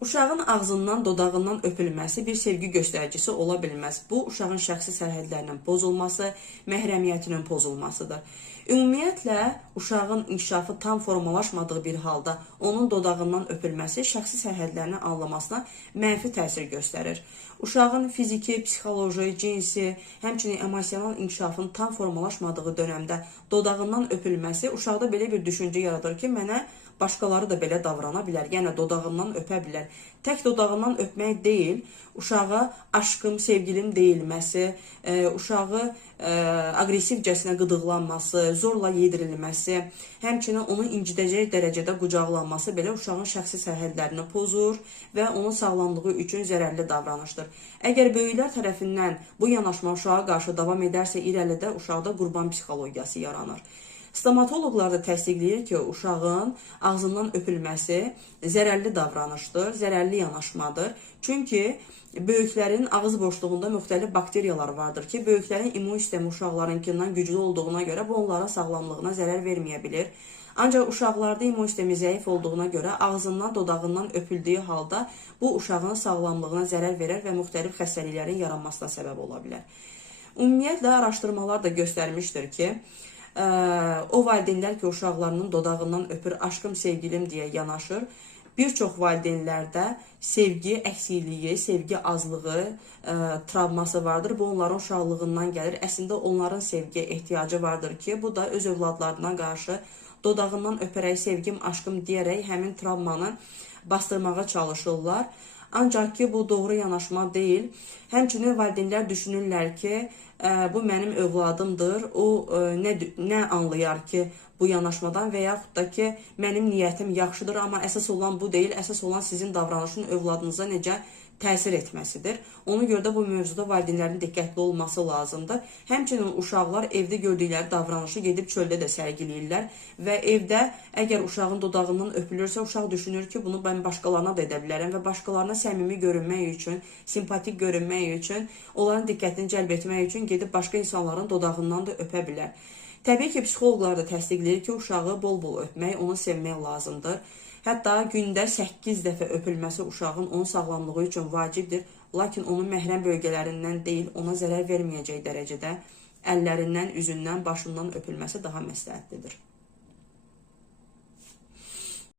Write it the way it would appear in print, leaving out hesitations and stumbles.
Uşağın ağzından, dodağından öpülməsi bir sevgi göstəricisi ola bilməz. Bu, uşağın şəxsi sərhədlərinin pozulması, məhrəmiyyətinin pozulmasıdır. Ümumiyyətlə, uşağın inkişafı tam formalaşmadığı bir halda onun dodağından öpülməsi şəxsi sərhədlərini anlamasına mənfi təsir göstərir. Uşağın fiziki, psixoloji, cinsi, həmçinin emosional inkişafın tam formalaşmadığı dönəmdə dodağından öpülməsi uşaqda belə bir düşüncə yaradır ki, mənə başqaları da belə davrana bilər, yəni dodağından öpə bilər. Tək dodağından öpmək deyil, uşağa aşkım, sevgilim deyilməsi, uşağı aqressivcəsinə qıdıqlanması, zorla yedirilməsi, həmçinin onu incidəcək dərəcədə qucaqlanması belə uşağın şəxsi sərhədlərini pozur və onun sağlamlığı üçün zərərli davranışdır. Əgər böyüklər tərəfindən bu yanaşma uşağa qarşı davam edərsə, irəlidə uşaqda qurban psixologiyası yaranır. Stomatoloqlar da təsdiqləyir ki, uşağın ağzından öpülməsi zərərli davranışdır, zərərli yanaşmadır. Çünki böyüklərin ağız boşluğunda müxtəlif bakteriyalar vardır ki, böyüklərin immun sistemi uşaqlarınkindən güclü olduğuna görə bu onların sağlamlığına zərər verməyə bilir. Ancaq uşaqlarda immun sistemi zəif olduğuna görə ağzından, dodağından öpüldüyü halda bu uşağın sağlamlığına zərər verər və müxtəlif xəstəliklərin yaranmasına səbəb ola bilər. Ümumiyyətlə, araşdırmalar da göstərmişdir ki, o valideynlər ki, uşaqlarının dodağından öpür, aşkım, sevgilim deyə yanaşır. Bir çox valideynlərdə sevgi əksikliyi, sevgi azlığı, travması vardır. Bu, onların uşaqlığından gəlir. Əslində, onların sevgiyə ehtiyacı vardır ki, bu da öz övladlarına qarşı dodağından öpərək, sevgim, aşkım deyərək həmin travmanı bastırmağa çalışırlar. Ancaq ki, bu doğru yanaşma deyil. Həmçinin valideynlər düşünürlər ki, bu mənim övladımdır, o nə anlayar ki, bu yanaşmadan və yaxud da ki, mənim niyyətim yaxşıdır, amma əsas olan bu deyil, əsas olan sizin davranışın övladınıza necə təsir etməsidir. Ona görə də bu mövzuda valideynlərin diqqətli olması lazımdır. Həmçinin uşaqlar evdə gördükləri davranışı gedib çöldə də sərgiləyirlər və evdə əgər uşağın dodağından öpülürsə, uşaq düşünür ki, bunu mən başqalarına da edə bilərəm və başqalarına səmimi görünmək üçün, simpatik görünmək üçün, onların diqqətini cəlb etmək üçün gedib başqa insanların dodağından da öpə bilər. Təbii ki, psixoloqlar da təsdiqləyir ki, uşağı bol-bol öpmək, onu sevmək lazımdır. Hətta gündə 8 dəfə öpülməsi uşağın onun sağlamlığı üçün vacibdir. Lakin onun məhrəm bölgələrindən deyil, ona zərər verməyəcək dərəcədə əllərindən, üzündən, başından öpülməsi daha məsləhətlidir.